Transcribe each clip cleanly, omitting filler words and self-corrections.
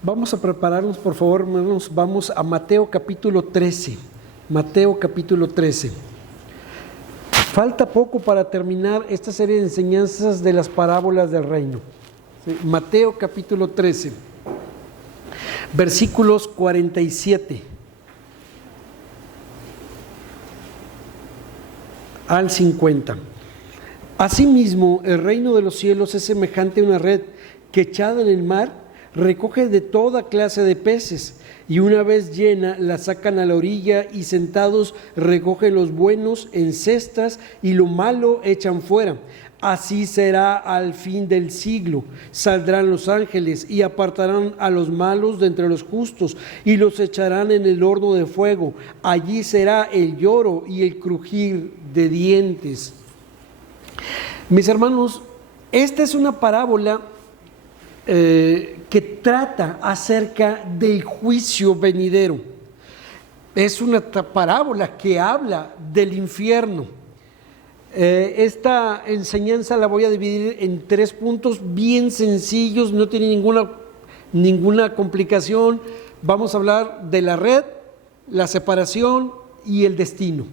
Vamos a prepararnos, por favor, hermanos. Vamos a Mateo capítulo 13. Mateo capítulo 13. Falta poco para terminar esta serie de enseñanzas de las parábolas del reino. ¿Sí? Mateo capítulo 13, versículos 47 al 50. Asimismo, el reino de los cielos es semejante a una red que, echada en el mar, recoge de toda clase de peces, y una vez llena la sacan a la orilla, y sentados recogen los buenos en cestas y lo malo echan fuera. Así será al fin del siglo. Saldrán los ángeles y apartarán a los malos de entre los justos y los echarán en el horno de fuego. Allí será el lloro y el crujir de dientes. Mis hermanos, esta es una parábola que trata acerca del juicio venidero. Es una parábola que habla del infierno. Esta enseñanza la voy a dividir en 3 puntos bien sencillos, no tiene ninguna complicación. Vamos a hablar de la red, la separación y el destino,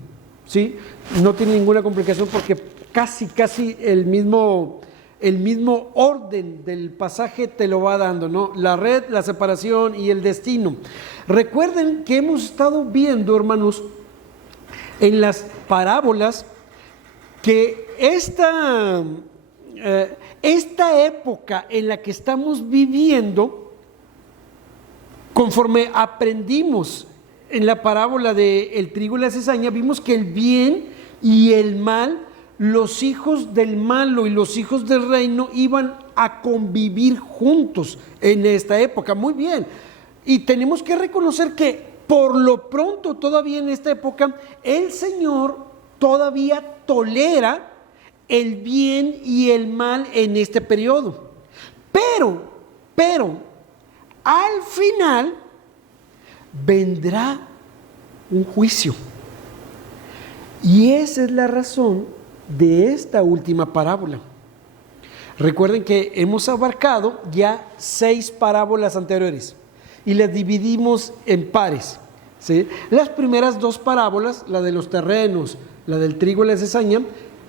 ¿sí? No tiene ninguna complicación porque casi el mismo orden del pasaje te lo va dando, ¿no? La red, la separación y el destino. Recuerden que hemos estado viendo, hermanos, en las parábolas, que esta época en la que estamos viviendo, conforme aprendimos en la parábola del trigo y la cizaña, vimos que el bien y el mal, los hijos del malo y los hijos del reino iban a convivir juntos en esta época. Muy bien. Y tenemos que reconocer que por lo pronto todavía en esta época el Señor todavía tolera el bien y el mal en este periodo. Pero al final vendrá un juicio. Y esa es la razón de esta última parábola. Recuerden que hemos abarcado ya 6 parábolas anteriores y las dividimos en pares, ¿sí? Las primeras 2 parábolas, la de los terrenos, la del trigo y la cizaña,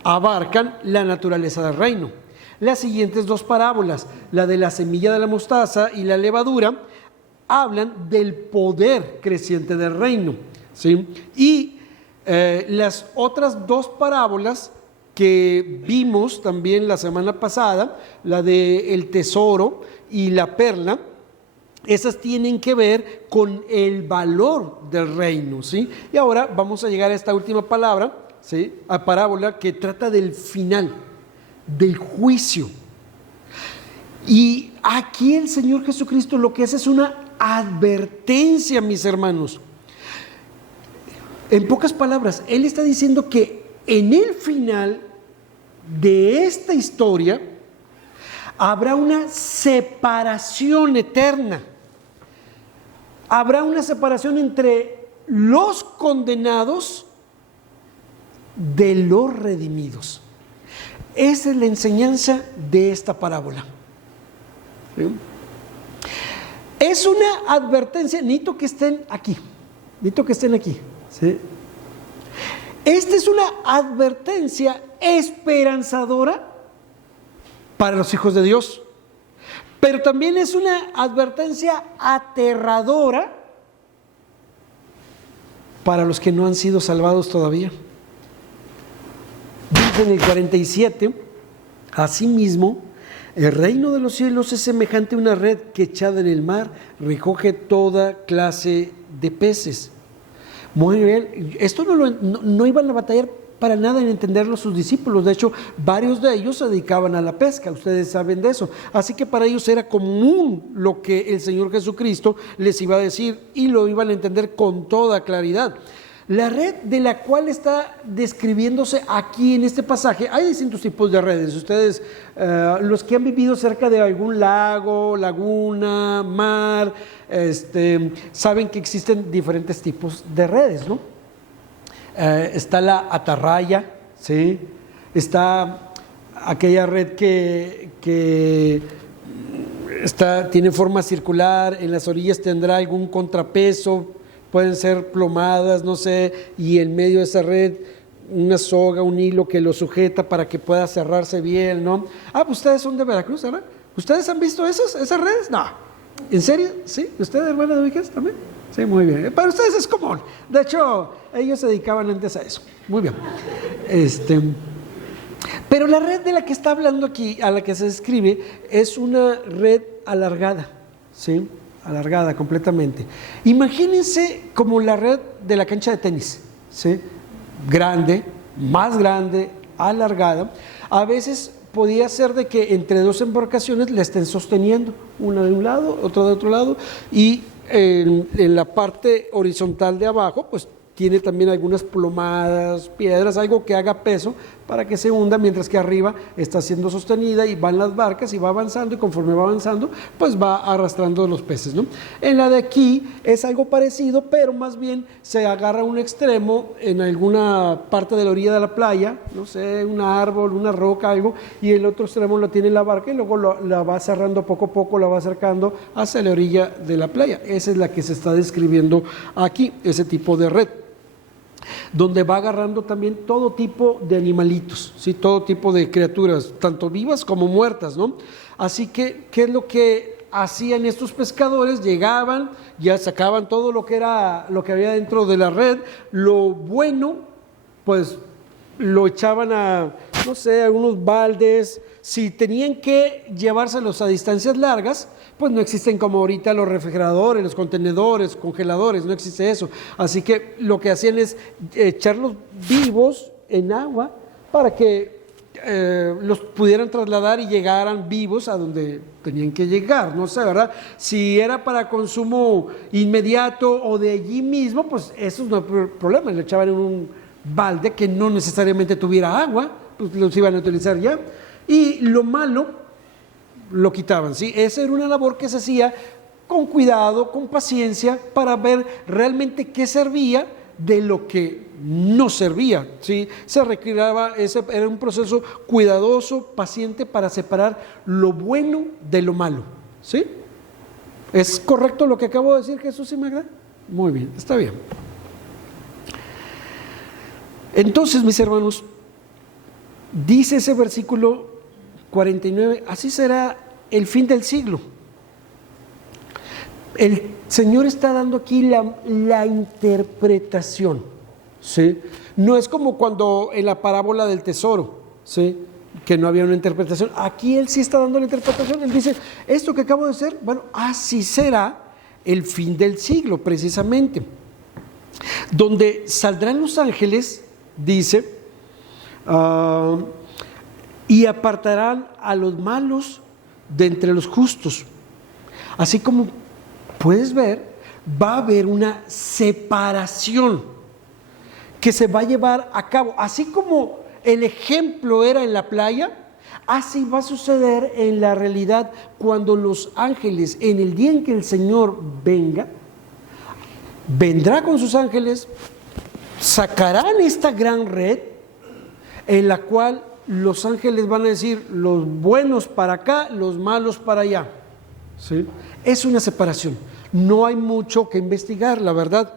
abarcan la naturaleza del reino. Las siguientes 2 parábolas, la de la semilla de la mostaza y la levadura, hablan del poder creciente del reino, ¿sí? Y las otras 2 parábolas que vimos también la semana pasada, la de el tesoro y la perla, esas tienen que ver con el valor del reino, ¿sí? Y ahora vamos a llegar a esta última palabra, ¿sí? A parábola que trata del final, del juicio. Y aquí el Señor Jesucristo lo que hace es una advertencia, mis hermanos. En pocas palabras, Él está diciendo que en el final de esta historia habrá una separación eterna. Habrá una separación entre los condenados de los redimidos. Esa es la enseñanza de esta parábola. ¿Sí? Es una advertencia, necesito que estén aquí. ¿Sí? Esta es una advertencia esperanzadora para los hijos de Dios, pero también es una advertencia aterradora para los que no han sido salvados todavía. Dice en el 47, asimismo, el reino de los cielos es semejante a una red que, echada en el mar, recoge toda clase de peces. Muy bien, esto no iban a batallar para nada en entenderlo sus discípulos. De hecho, varios de ellos se dedicaban a la pesca, ustedes saben de eso. Así que para ellos era común lo que el Señor Jesucristo les iba a decir y lo iban a entender con toda claridad. La red de la cual está describiéndose aquí en este pasaje, hay distintos tipos de redes. Ustedes, los que han vivido cerca de algún lago, laguna, mar, saben que existen diferentes tipos de redes, ¿no? Está la atarraya, ¿sí? Está aquella red que tiene forma circular, en las orillas tendrá algún contrapeso, pueden ser plomadas, no sé, y en medio de esa red una soga, un hilo que lo sujeta para que pueda cerrarse bien, ¿no? Ah, pues ustedes son de Veracruz, ¿verdad? ¿Ustedes han visto esas redes? No. ¿En serio? ¿Sí? ¿Ustedes, hermana de Víquez, también? Sí, muy bien. Para ustedes es común. De hecho, ellos se dedicaban antes a eso. Muy bien. Pero la red de la que está hablando aquí, a la que se describe, es una red alargada, ¿sí? Alargada completamente. Imagínense como la red de la cancha de tenis, ¿sí? Grande, más grande, alargada. A veces podía ser de que entre dos embarcaciones la estén sosteniendo, una de un lado, otra de otro lado, y en la parte horizontal de abajo, pues tiene también algunas plomadas, piedras, algo que haga peso para que se hunda, mientras que arriba está siendo sostenida y van las barcas y va avanzando, y conforme va avanzando, pues va arrastrando los peces, ¿no? En la de aquí es algo parecido, pero más bien se agarra un extremo en alguna parte de la orilla de la playa, no sé, un árbol, una roca, algo, y el otro extremo lo tiene la barca y luego la va cerrando poco a poco, la va acercando hacia la orilla de la playa. Esa es la que se está describiendo aquí, ese tipo de red, donde va agarrando también todo tipo de animalitos, ¿sí? Todo tipo de criaturas, tanto vivas como muertas, ¿no? Así que, ¿qué es lo que hacían estos pescadores? Llegaban, ya sacaban todo lo que había dentro de la red, lo bueno, pues lo echaban a, no sé, a unos baldes. Si tenían que llevárselos a distancias largas, pues no existen como ahorita los refrigeradores, los contenedores, congeladores, no existe eso. Así que lo que hacían es echarlos vivos en agua para que los pudieran trasladar y llegaran vivos a donde tenían que llegar, no sé, ¿verdad? Si era para consumo inmediato o de allí mismo, pues eso no es problema, lo echaban en un balde que no necesariamente tuviera agua, pues los iban a utilizar ya. Y lo malo lo quitaban, ¿sí? Esa era una labor que se hacía con cuidado, con paciencia, para ver realmente qué servía de lo que no servía, ¿sí? Se requería, era un proceso cuidadoso, paciente, para separar lo bueno de lo malo, ¿sí? ¿Es correcto lo que acabo de decir, Jesús y Magda? Muy bien, está bien. Entonces, mis hermanos, dice ese versículo 49, así será el fin del siglo. El Señor está dando aquí la interpretación, ¿sí? No es como cuando en la parábola del tesoro, ¿sí?, que no había una interpretación. Aquí Él sí está dando la interpretación. Él dice, esto que acabo de hacer, bueno, así será el fin del siglo, precisamente. Donde saldrán los ángeles, dice, y apartarán a los malos de entre los justos. Así como puedes ver, va a haber una separación que se va a llevar a cabo. Así como el ejemplo era en la playa, así va a suceder en la realidad cuando los ángeles, en el día en que el Señor venga, vendrá con sus ángeles, sacarán esta gran red en la cual los ángeles van a decir los buenos para acá, los malos para allá, ¿sí? Es una separación, no hay mucho que investigar, la verdad.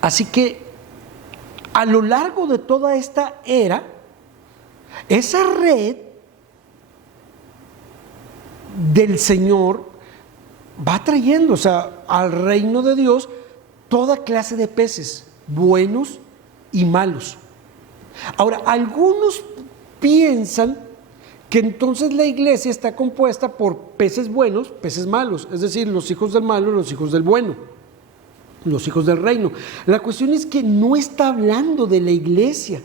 Así que a lo largo de toda esta era, esa red del Señor va trayendo, o sea, al reino de Dios toda clase de peces, buenos y malos. Ahora, algunos piensan que entonces la iglesia está compuesta por peces buenos, peces malos, es decir, los hijos del malo y los hijos del bueno, los hijos del reino. La cuestión es que no está hablando de la iglesia,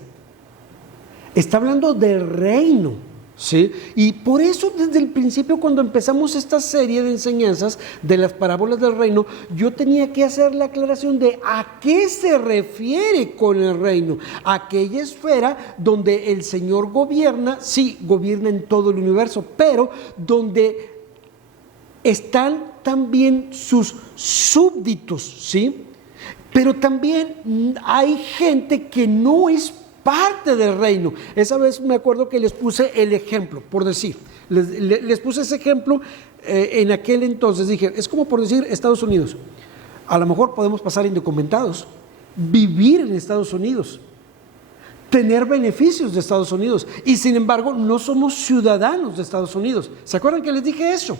está hablando del reino, ¿sí? Y por eso desde el principio, cuando empezamos esta serie de enseñanzas de las parábolas del reino, yo tenía que hacer la aclaración de a qué se refiere con el reino. Aquella esfera donde el Señor gobierna, sí, gobierna en todo el universo, pero donde están también sus súbditos, ¿sí? Pero también hay gente que no es parte del reino. Esa vez me acuerdo que les puse el ejemplo, por decir, les puse ese ejemplo en aquel entonces. Dije, es como por decir Estados Unidos. A lo mejor podemos pasar indocumentados, vivir en Estados Unidos, tener beneficios de Estados Unidos, y sin embargo no somos ciudadanos de Estados Unidos. ¿Se acuerdan que les dije eso?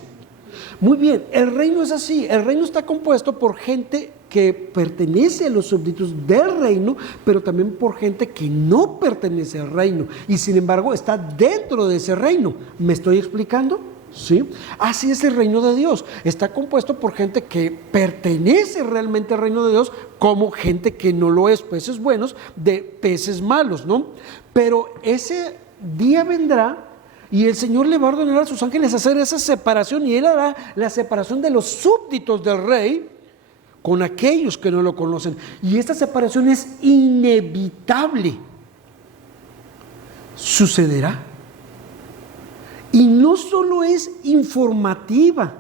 Muy bien, el reino es así. El reino está compuesto por gente que pertenece a los súbditos del reino, pero también por gente que no pertenece al reino y sin embargo está dentro de ese reino. ¿Me estoy explicando? ¿Sí? Así es el reino de Dios. Está compuesto por gente que pertenece realmente al reino de Dios, como gente que no lo es, peces buenos de peces malos, ¿no? Pero ese día vendrá y el Señor le va a ordenar a sus ángeles hacer esa separación, y Él hará la separación de los súbditos del rey con aquellos que no lo conocen. Y esta separación es inevitable. Sucederá. Y no solo es informativa,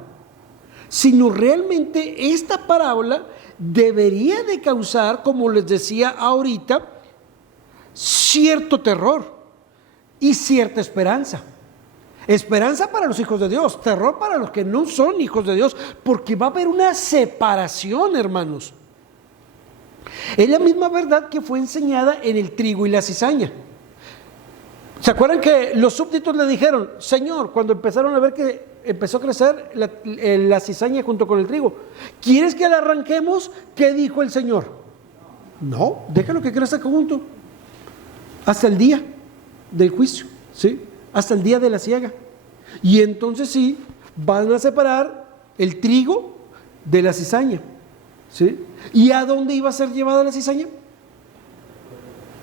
sino realmente esta parábola debería de causar, como les decía ahorita, cierto terror y cierta esperanza. Esperanza para los hijos de Dios, terror para los que no son hijos de Dios, porque va a haber una separación, hermanos. Es la misma verdad que fue enseñada en el trigo y la cizaña. ¿Se acuerdan que los súbditos le dijeron, Señor, cuando empezaron a ver que empezó a crecer la cizaña junto con el trigo, ¿quieres que la arranquemos? ¿Qué dijo el Señor? No, déjalo que crezca junto hasta el día del juicio, ¿sí? Hasta el día de la siega. Y entonces sí, van a separar el trigo de la cizaña, ¿sí? ¿Y a dónde iba a ser llevada la cizaña?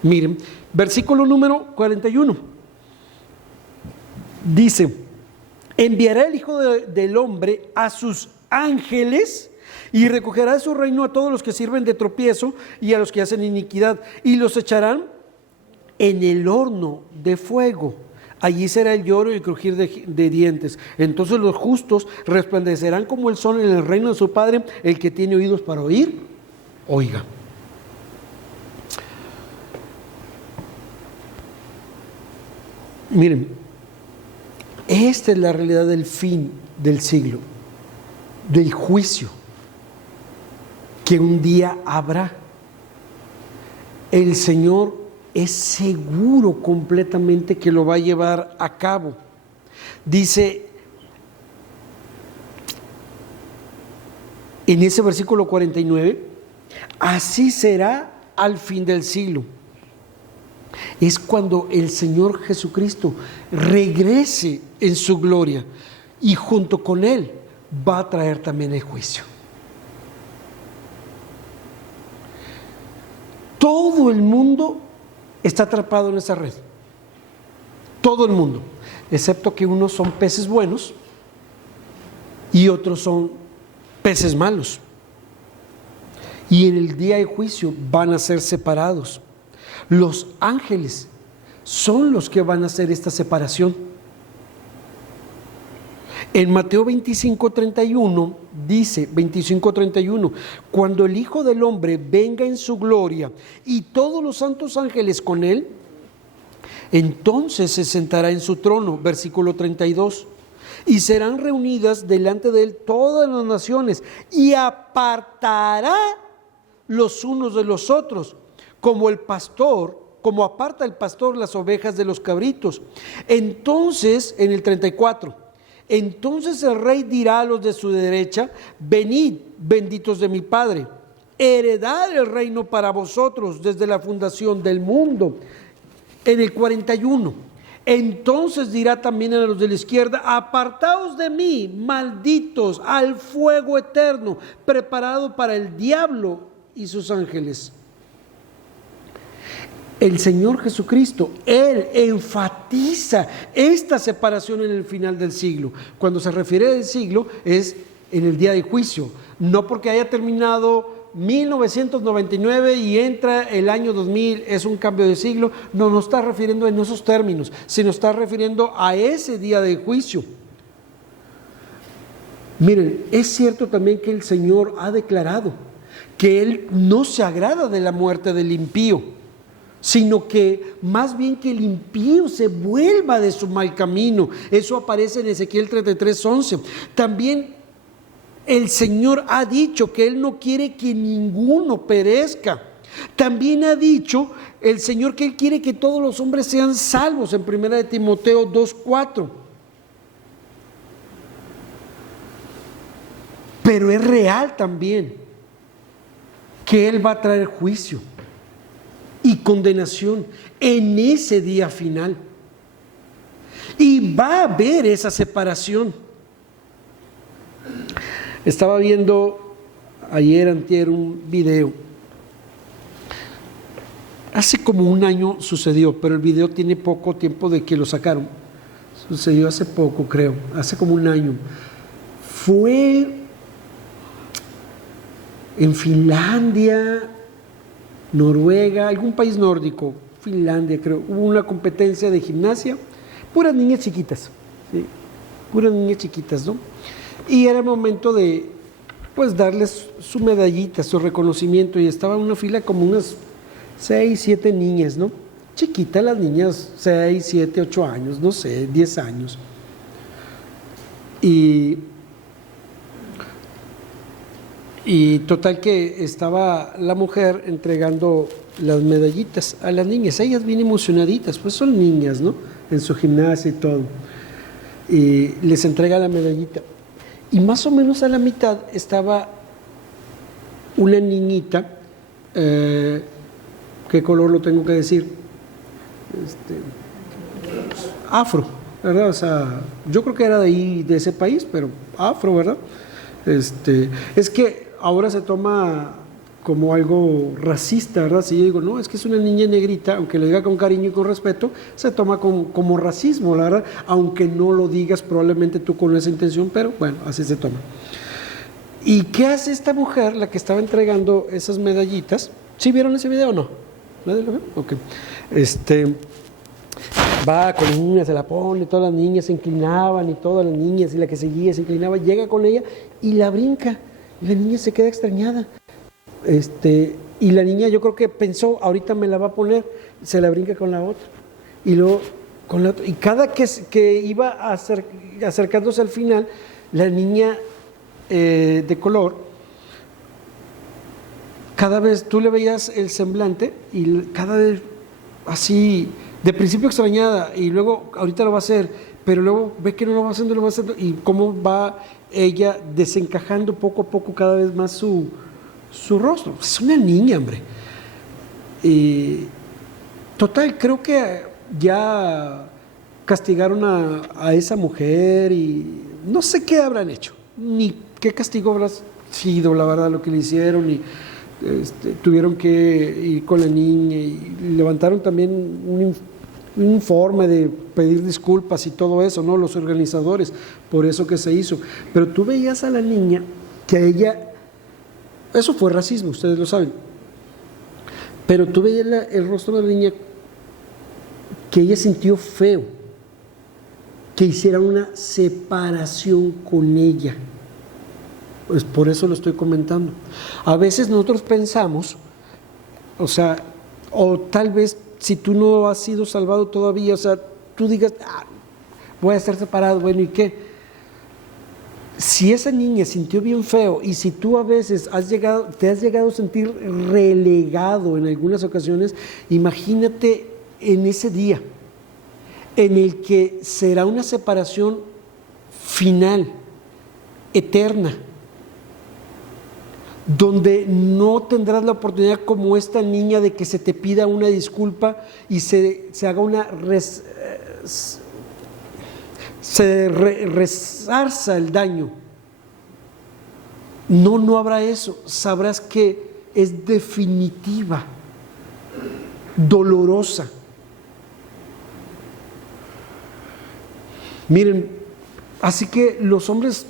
Miren, versículo número 41. Dice, enviará el Hijo del Hombre a sus ángeles y recogerá de su reino a todos los que sirven de tropiezo y a los que hacen iniquidad, y los echarán en el horno de fuego. Allí será el lloro y el crujir de dientes. Entonces los justos resplandecerán como el sol en el reino de su Padre. El que tiene oídos para oír, oiga. Miren, esta es la realidad del fin del siglo, del juicio que un día habrá. El Señor es seguro completamente que lo va a llevar a cabo. Dice en ese versículo 49, así será al fin del siglo. Es cuando el Señor Jesucristo regrese en su gloria y junto con Él va a traer también el juicio. Todo el mundo está atrapado en esa red. Todo el mundo, excepto que unos son peces buenos y otros son peces malos. Y en el día de juicio van a ser separados. Los ángeles son los que van a hacer esta separación. En Mateo 25:31 dice, 25:31, cuando el Hijo del Hombre venga en su gloria y todos los santos ángeles con él, entonces se sentará en su trono, versículo 32, y serán reunidas delante de él todas las naciones y apartará los unos de los otros, como aparta el pastor las ovejas de los cabritos. Entonces, en el 34, entonces el rey dirá a los de su derecha, venid, benditos de mi Padre, heredad el reino para vosotros desde la fundación del mundo. En el 41, entonces dirá también a los de la izquierda, apartaos de mí, malditos, al fuego eterno, preparado para el diablo y sus ángeles. El Señor Jesucristo, Él enfatiza esta separación en el final del siglo. Cuando se refiere al siglo es en el día de juicio, no porque haya terminado 1999 y entra el año 2000, es un cambio de siglo. No está refiriendo en esos términos, sino está refiriendo a ese día de juicio. Miren, es cierto también que el Señor ha declarado que Él no se agrada de la muerte del impío. sino que más bien que el impío se vuelva de su mal camino. Eso aparece en Ezequiel 33:11. También el Señor ha dicho que Él no quiere que ninguno perezca. También ha dicho el Señor que Él quiere que todos los hombres sean salvos en 1 de Timoteo 2:4. Pero es real también que Él va a traer juicio y condenación en ese día final. Y va a haber esa separación. Estaba viendo ayer, antier, un video. Hace como un año sucedió, pero el video tiene poco tiempo de que lo sacaron. Sucedió hace poco, creo, hace como un año. Fue en Finlandia, Noruega, algún país nórdico, Finlandia creo, hubo una competencia de gimnasia, puras niñas chiquitas, ¿sí? Puras niñas chiquitas, ¿no? Y era momento de, pues, darles su medallita, su reconocimiento, y estaba en una fila como unas 6, 7 niñas, ¿no? Chiquitas las niñas, 6, 7, 8 años, no sé, 10 años. Y total que estaba la mujer entregando las medallitas a las niñas, ellas bien emocionaditas, pues son niñas, ¿no? En su gimnasia y todo. Y les entrega la medallita. Y más o menos a la mitad estaba una niñita, ¿qué color lo tengo que decir? Afro, ¿verdad? O sea, yo creo que era de ahí, de ese país, pero afro, ¿verdad? Es que ahora se toma como algo racista, ¿verdad? Si yo digo, no, es que es una niña negrita, aunque lo diga con cariño y con respeto, se toma como racismo, la verdad, aunque no lo digas probablemente tú con esa intención, pero bueno, así se toma. ¿Y qué hace esta mujer, la que estaba entregando esas medallitas? ¿Sí vieron ese video o no? ¿Nadie lo vio? Ok. Va con la niña, se la pone, todas las niñas se inclinaban y todas las niñas, y la que seguía se inclinaba, llega con ella y la brinca, y la niña se queda extrañada. Y la niña, yo creo que pensó, ahorita me la va a poner, se la brinca con la otra, y luego con la otra, y cada que iba acercándose al final, la niña de color, cada vez tú le veías el semblante, y cada vez así, de principio extrañada, y luego ahorita lo va a hacer, pero luego ve que no lo va haciendo, y cómo va ella desencajando poco a poco cada vez más su rostro. Es una niña, hombre. Total, creo que ya castigaron a esa mujer y no sé qué habrán hecho, ni qué castigo habrá sido, la verdad, lo que le hicieron, y tuvieron que ir con la niña y levantaron también un informe de pedir disculpas y todo eso, ¿no? Los organizadores, por eso que se hizo. Pero tú veías a la niña que a ella, eso fue racismo, ustedes lo saben, pero tú veías el rostro de la niña que ella sintió feo que hiciera una separación con ella. Pues por eso lo estoy comentando. A veces nosotros pensamos, o sea, o tal vez si tú no has sido salvado todavía, o sea, tú digas, voy a estar separado, bueno, ¿y qué? Si esa niña sintió bien feo, y si tú a veces te has llegado a sentir relegado en algunas ocasiones, imagínate en ese día en el que será una separación final, eterna, donde no tendrás la oportunidad como esta niña de que se te pida una disculpa y se haga una resarza el daño. No habrá eso. Sabrás que es definitiva, dolorosa. Miren, así que los hombres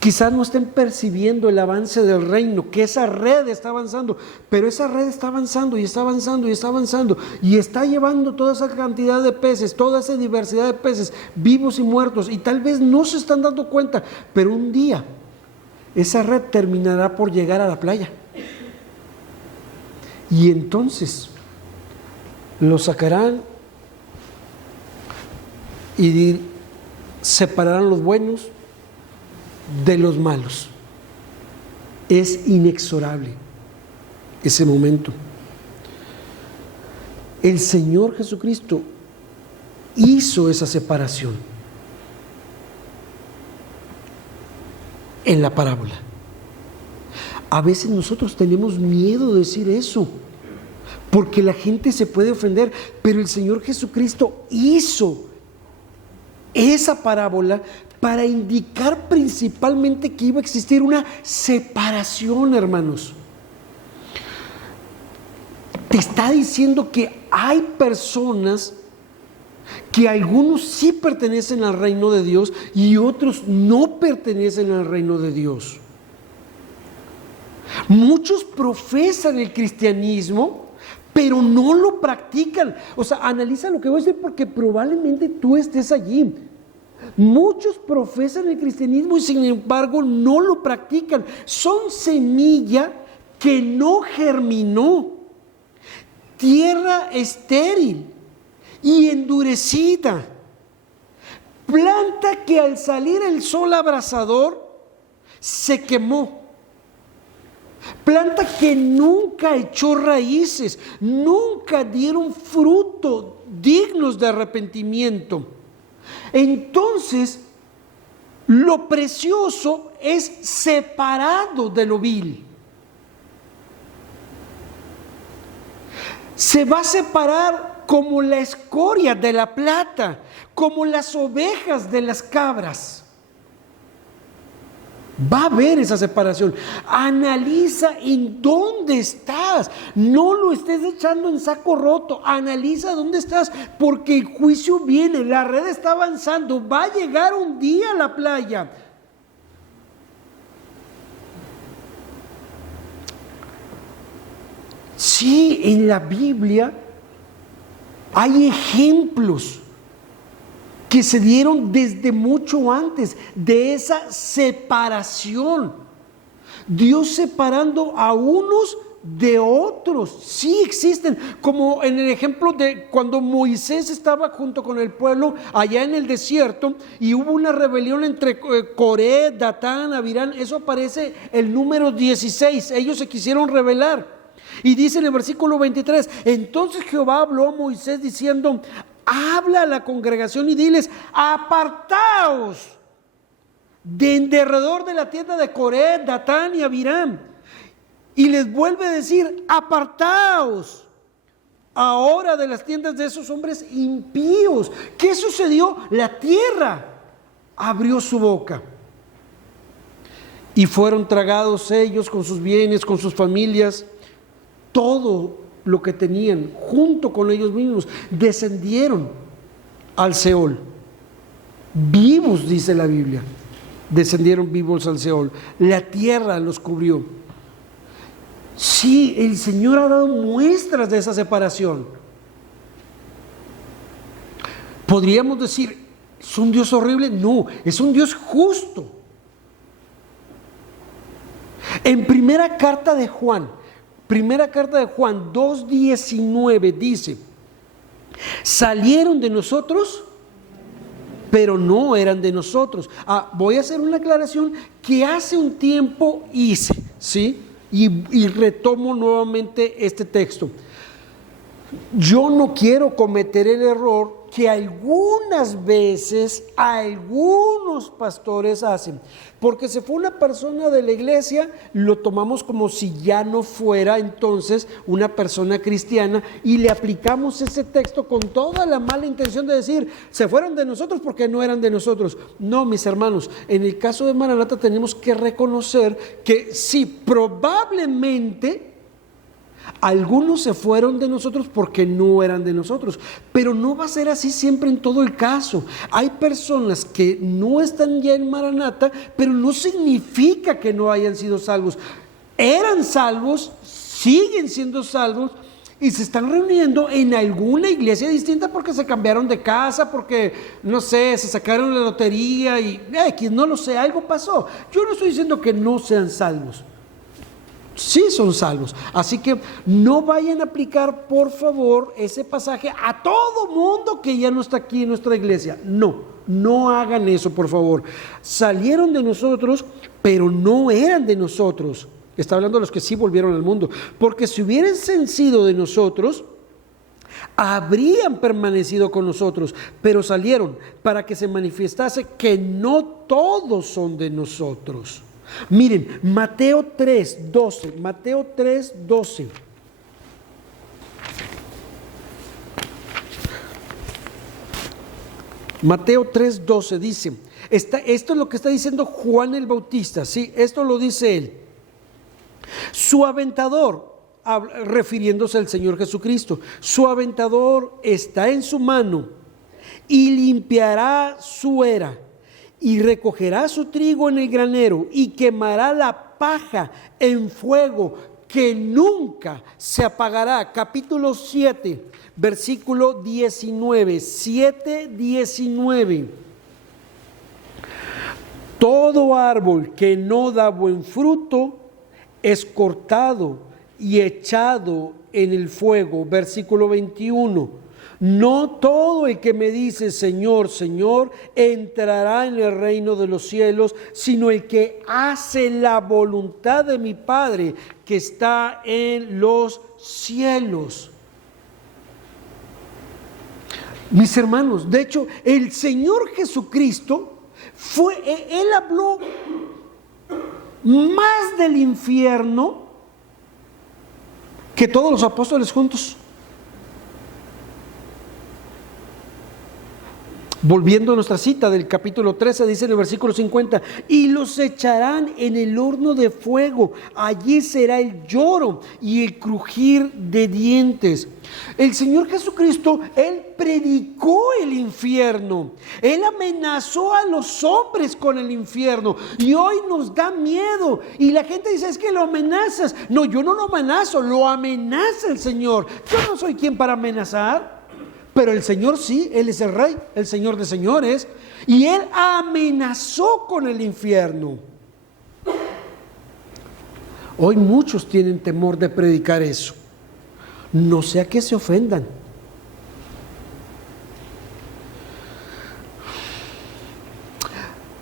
quizás no estén percibiendo el avance del reino, que esa red está avanzando, pero esa red está avanzando y está avanzando y está avanzando y está llevando toda esa cantidad de peces, toda esa diversidad de peces, vivos y muertos, y tal vez no se están dando cuenta, pero un día esa red terminará por llegar a la playa. Y entonces Los sacarán y separarán los buenos de los malos. Es inexorable ese momento. El Señor Jesucristo hizo esa separación en la parábola. A veces nosotros tenemos miedo de decir eso, porque la gente se puede ofender, pero el Señor Jesucristo hizo esa parábola para indicar principalmente que iba a existir una separación, hermanos. Te está diciendo que hay personas que algunos sí pertenecen al reino de Dios y otros no pertenecen al reino de Dios. Muchos profesan el cristianismo, pero no lo practican. O sea, analiza lo que voy a decir porque probablemente tú estés allí. Muchos profesan el cristianismo y sin embargo no lo practican. Son semilla que no germinó, tierra estéril y endurecida, planta que al salir el sol abrasador se quemó, planta que nunca echó raíces, nunca dieron fruto dignos de arrepentimiento. Entonces, lo precioso es separado de lo vil. Se va a separar como la escoria de la plata, como las ovejas de las cabras. Va a haber esa separación. Analiza en dónde estás. No lo estés echando en saco roto. Analiza dónde estás, porque el juicio viene. La red está avanzando. Va a llegar un día a la playa. Sí, en la Biblia hay ejemplos que se dieron desde mucho antes de esa separación. Dios separando a unos de otros. Sí existen, como en el ejemplo de cuando Moisés estaba junto con el pueblo allá en el desierto y hubo una rebelión entre Coré, Datán, Abirán. Eso aparece el número 16. Ellos se quisieron rebelar. Y dice en el versículo 23, entonces Jehová habló a Moisés diciendo, habla a la congregación y diles, apartaos de en derredor de la tienda de Coré, Datán y Abirán. Y les vuelve a decir, apartaos ahora de las tiendas de esos hombres impíos. ¿Qué sucedió? La tierra abrió su boca. Y fueron tragados ellos con sus bienes, con sus familias, todo lo que tenían, junto con ellos mismos, descendieron al Seol. Vivos, dice la Biblia, descendieron vivos al Seol. La tierra los cubrió. Sí, el Señor ha dado muestras de esa separación. Podríamos decir, ¿es un Dios horrible? No, es un Dios justo. En primera carta de Juan 2:19 dice, salieron de nosotros, pero no eran de nosotros. Voy a hacer una aclaración que hace un tiempo hice, ¿sí? Y retomo nuevamente este texto. Yo no quiero cometer el error que algunas veces algunos pastores hacen, porque se fue una persona de la iglesia, lo tomamos como si ya no fuera entonces una persona cristiana y le aplicamos ese texto con toda la mala intención de decir, se fueron de nosotros porque no eran de nosotros. No, mis hermanos, en el caso de Maranata tenemos que reconocer que sí, probablemente algunos se fueron de nosotros porque no eran de nosotros, pero no va a ser así siempre en todo el caso. Hay personas que no están ya en Maranata, pero no significa que no hayan sido salvos. Eran salvos, siguen siendo salvos y se están reuniendo en alguna iglesia distinta porque se cambiaron de casa, porque, no sé, se sacaron la lotería y no lo sé, algo pasó. Yo no estoy diciendo que no sean salvos. sí son salvos. Así que no vayan a aplicar, por favor, ese pasaje a todo mundo que ya no está aquí en nuestra iglesia. No hagan eso, por favor. Salieron de nosotros, pero no eran de nosotros. Está hablando de los que sí volvieron al mundo. Porque si hubiesen sido de nosotros, habrían permanecido con nosotros, pero salieron para que se manifestase que no todos son de nosotros. Miren, Mateo 3:12, Mateo 3:12. Mateo 3:12 dice, esto es lo que está diciendo Juan el Bautista, ¿sí? Esto lo dice él. Su aventador, refiriéndose al Señor Jesucristo, su aventador está en su mano y limpiará su era y recogerá su trigo en el granero y quemará la paja en fuego que nunca se apagará. Capítulo 7, versículo 19, 7:19. Todo árbol que no da buen fruto es cortado y echado en el fuego. Versículo 21. No todo el que me dice Señor, Señor, entrará en el reino de los cielos, sino el que hace la voluntad de mi Padre que está en los cielos. Mis hermanos, de hecho, el Señor Jesucristo Él habló más del infierno que todos los apóstoles juntos. Volviendo a nuestra cita del capítulo 13, dice en el versículo 50, y los echarán en el horno de fuego, allí será el lloro y el crujir de dientes. El Señor Jesucristo, Él predicó el infierno, Él amenazó a los hombres con el infierno, y hoy nos da miedo, y la gente dice, es que lo amenazas. No, yo no lo amenazo, lo amenaza el Señor. Yo no soy quien para amenazar. Pero el Señor sí, Él es el Rey, el Señor de señores, y Él amenazó con el infierno. Hoy muchos tienen temor de predicar eso. No sea que se ofendan.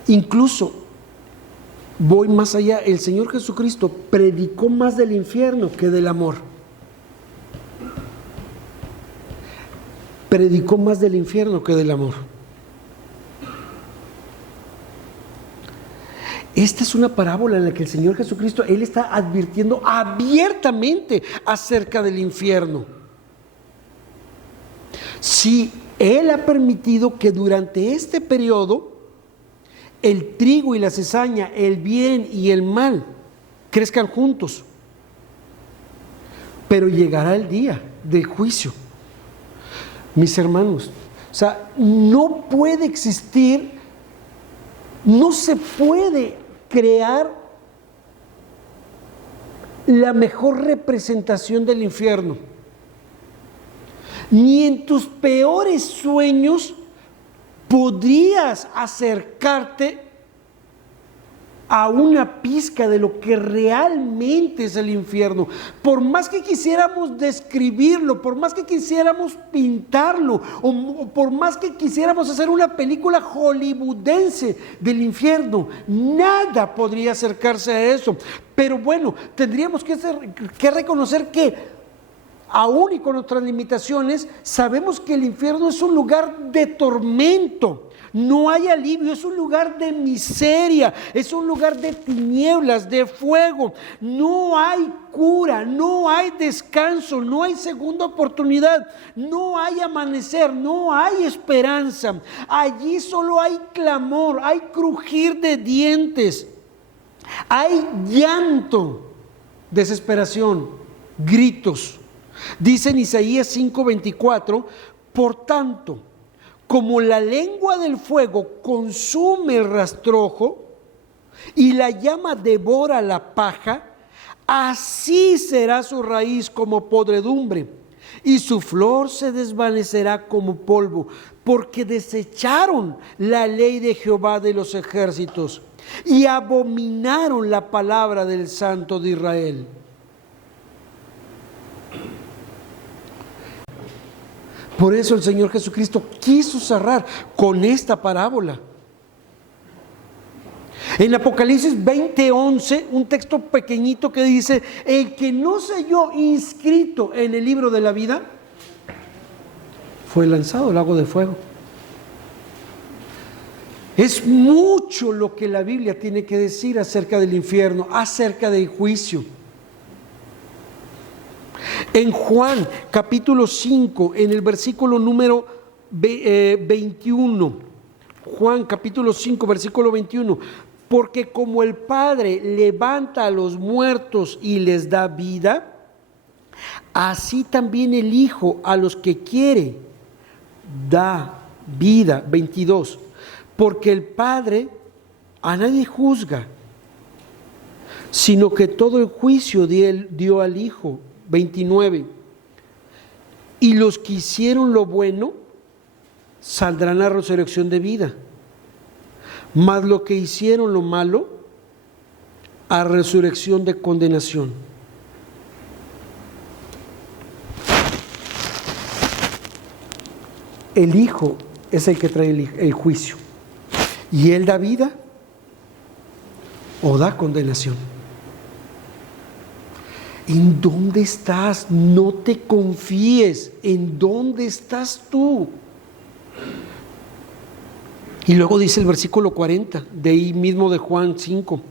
Incluso, voy más allá, el Señor Jesucristo predicó más del infierno que del amor. Predicó más del infierno que del amor. Esta es una parábola en la que el Señor Jesucristo, Él está advirtiendo abiertamente acerca del infierno. Si Él ha permitido que durante este periodo el trigo y la cizaña, el bien y el mal crezcan juntos, pero llegará el día del juicio. Mis hermanos, o sea, no puede existir, no se puede crear la mejor representación del infierno. Ni en tus peores sueños podrías acercarte a una pizca de lo que realmente es el infierno. Por más que quisiéramos describirlo, por más que quisiéramos pintarlo, o por más que quisiéramos hacer una película hollywoodense del infierno, nada podría acercarse a eso. Pero bueno, tendríamos que reconocer que aún y con nuestras limitaciones, sabemos que el infierno es un lugar de tormento. No hay alivio, es un lugar de miseria, es un lugar de tinieblas, de fuego. No hay cura, no hay descanso, no hay segunda oportunidad, no hay amanecer, no hay esperanza. Allí solo hay clamor, hay crujir de dientes, hay llanto, desesperación, gritos. Dice en Isaías 5:24, por tanto, como la lengua del fuego consume el rastrojo y la llama devora la paja, así será su raíz como podredumbre y su flor se desvanecerá como polvo, porque desecharon la ley de Jehová de los ejércitos y abominaron la palabra del Santo de Israel. Por eso el Señor Jesucristo quiso cerrar con esta parábola. En Apocalipsis 20:11, un texto pequeñito que dice: el que no se halló inscrito en el libro de la vida fue lanzado al lago de fuego. Es mucho lo que la Biblia tiene que decir acerca del infierno, acerca del juicio. En Juan capítulo 5, en el versículo número 21, Juan capítulo 5, versículo 21, porque como el Padre levanta a los muertos y les da vida, así también el Hijo a los que quiere da vida. 22, porque el Padre a nadie juzga, sino que todo el juicio dio al Hijo. 29, y los que hicieron lo bueno saldrán a resurrección de vida, mas los que hicieron lo malo a resurrección de condenación. El Hijo es el que trae el juicio, y Él da vida o da condenación. ¿En dónde estás? No te confíes. ¿En dónde estás tú? Y luego dice el versículo 40, de ahí mismo de Juan 5,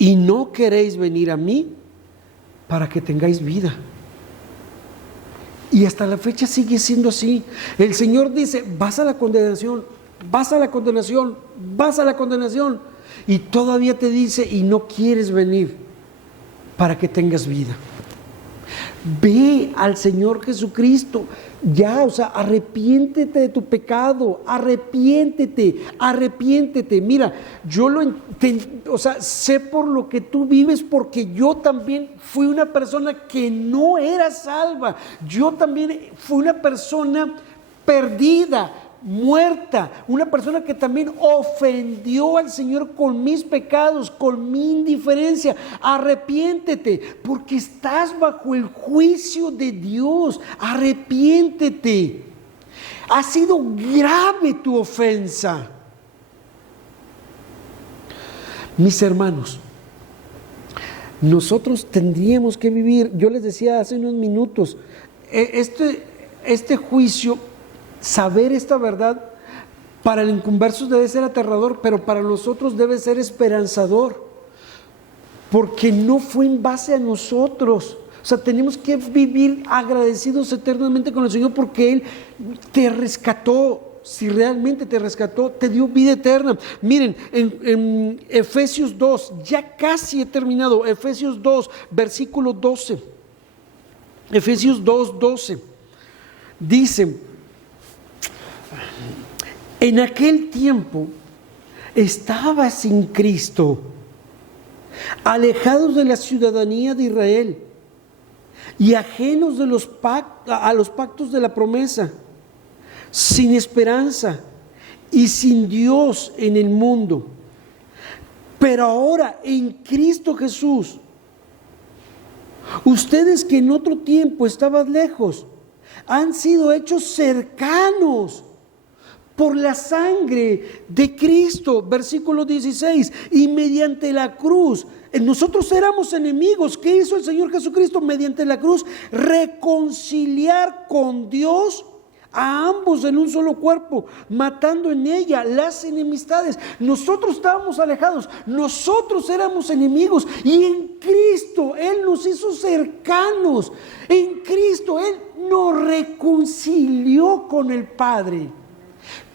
y no queréis venir a mí para que tengáis vida. Y hasta la fecha sigue siendo así. El Señor dice: vas a la condenación, vas a la condenación, vas a la condenación. Y todavía te dice: y no quieres venir para que tengas vida. Ve al Señor Jesucristo. Ya, o sea, arrepiéntete de tu pecado, arrepiéntete. Mira, yo sé por lo que tú vives, porque yo también fui una persona que no era salva. Yo también fui una persona perdida, muerta, una persona que también ofendió al Señor con mis pecados, con mi indiferencia. Arrepiéntete, porque estás bajo el juicio de Dios. Arrepiéntete. Ha sido grave tu ofensa. Mis hermanos, nosotros tendríamos que vivir, yo les decía hace unos minutos, este juicio, saber esta verdad, para el inconverso debe ser aterrador, pero para nosotros debe ser esperanzador, porque no fue en base a nosotros. O sea, tenemos que vivir agradecidos eternamente con el Señor, porque Él te rescató. Si realmente te rescató, te dio vida eterna. Miren, en Efesios 2, ya casi he terminado, Efesios 2, versículo 12. Efesios 2, 12. Dice: en aquel tiempo estaba sin Cristo, alejados de la ciudadanía de Israel y ajenos de a los pactos de la promesa, sin esperanza y sin Dios en el mundo. Pero ahora en Cristo Jesús, ustedes que en otro tiempo estaban lejos, han sido hechos cercanos por la sangre de Cristo. Versículo 16, y mediante la cruz, nosotros éramos enemigos. ¿Qué hizo el Señor Jesucristo? Mediante la cruz, reconciliar con Dios a ambos en un solo cuerpo, matando en ella las enemistades. Nosotros estábamos alejados, nosotros éramos enemigos, y en Cristo Él nos hizo cercanos. En Cristo Él nos reconcilió con el Padre.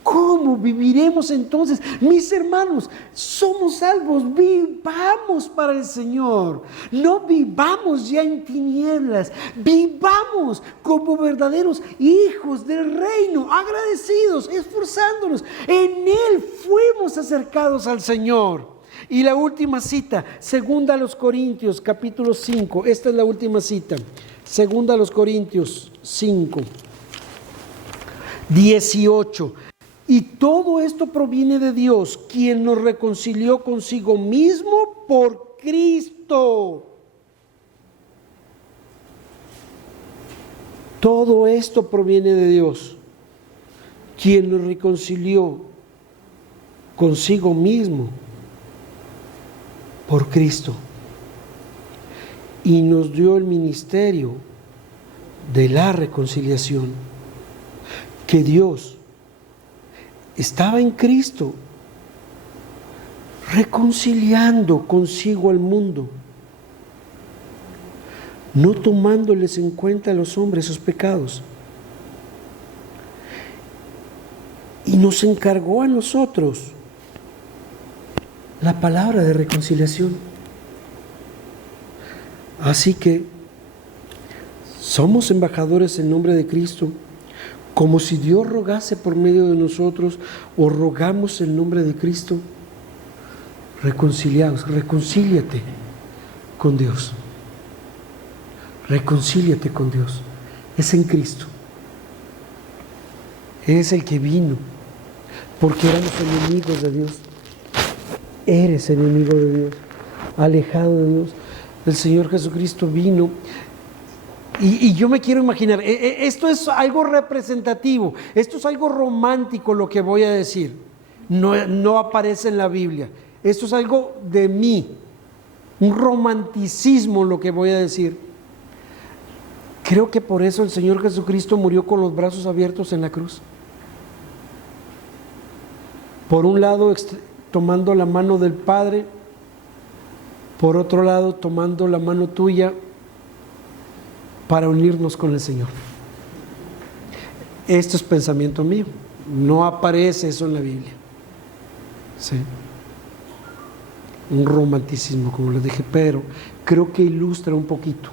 ¿Cómo viviremos entonces? Mis hermanos, somos salvos, vivamos para el Señor. No vivamos ya en tinieblas, vivamos como verdaderos hijos del reino, agradecidos, esforzándonos. En Él fuimos acercados al Señor. Y la última cita, segunda a los Corintios, capítulo 5. Esta es la última cita. Segunda a los Corintios 5, 18. Y todo esto proviene de Dios, quien nos reconcilió consigo mismo por Cristo. Todo esto proviene de Dios, quien nos reconcilió consigo mismo por Cristo y nos dio el ministerio de la reconciliación, que Dios estaba en Cristo reconciliando consigo al mundo, no tomándoles en cuenta a los hombres sus pecados, y nos encargó a nosotros la palabra de reconciliación. Así que somos embajadores en nombre de Cristo, como si Dios rogase por medio de nosotros, o rogamos en nombre de Cristo. Reconciliados, reconcíliate con Dios. Reconcíliate con Dios. Es en Cristo. Es el que vino, porque éramos enemigos de Dios. Eres enemigo de Dios, alejado de Dios. El Señor Jesucristo vino. Y yo me quiero imaginar, esto es algo representativo, esto es algo romántico lo que voy a decir. No aparece en la Biblia. Esto es algo de mí, un romanticismo lo que voy a decir. Creo que por eso el Señor Jesucristo murió con los brazos abiertos en la cruz. Por un lado, tomando la mano del Padre, por otro lado, tomando la mano tuya para unirnos con el Señor. Esto es pensamiento mío, no aparece eso en la Biblia. ¿Sí? Un romanticismo, como les dije, pero creo que ilustra un poquito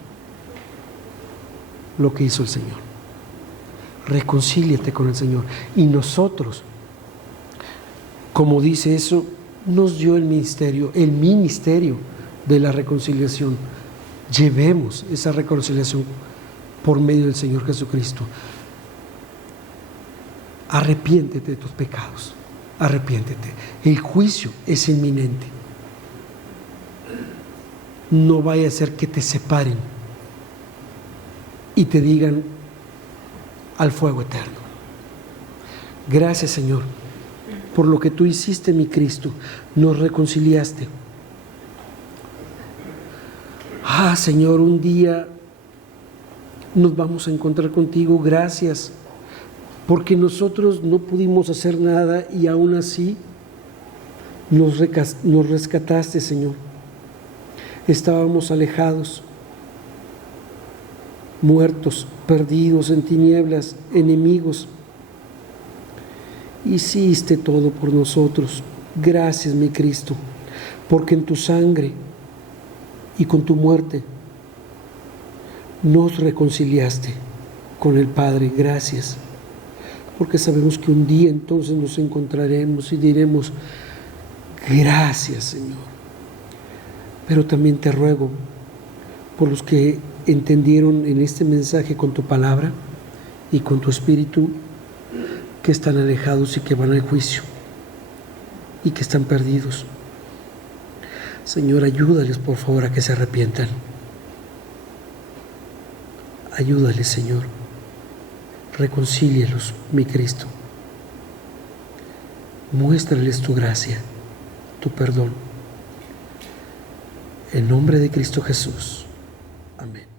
lo que hizo el Señor. Reconcíliate con el Señor. Y nosotros, como dice eso, nos dio el ministerio de la reconciliación. Llevemos esa reconciliación por medio del Señor Jesucristo. Arrepiéntete de tus pecados, arrepiéntete. El juicio es inminente. No vaya a ser que te separen y te digan al fuego eterno. Gracias, Señor, por lo que tú hiciste, mi Cristo. Nos reconciliaste. Señor, un día nos vamos a encontrar contigo. Gracias, porque nosotros no pudimos hacer nada y aún así nos rescataste, Señor. Estábamos alejados, muertos, perdidos en tinieblas, enemigos. Hiciste todo por nosotros. Gracias, mi Cristo, porque en tu sangre y con tu muerte nos reconciliaste con el Padre. Gracias, porque sabemos que un día entonces nos encontraremos y diremos: gracias, Señor. Pero también te ruego por los que entendieron en este mensaje con tu palabra y con tu espíritu, que están alejados y que van al juicio y que están perdidos. Señor, ayúdales por favor a que se arrepientan. Ayúdales, Señor. Reconcílialos, mi Cristo. Muéstrales tu gracia, tu perdón. En nombre de Cristo Jesús. Amén.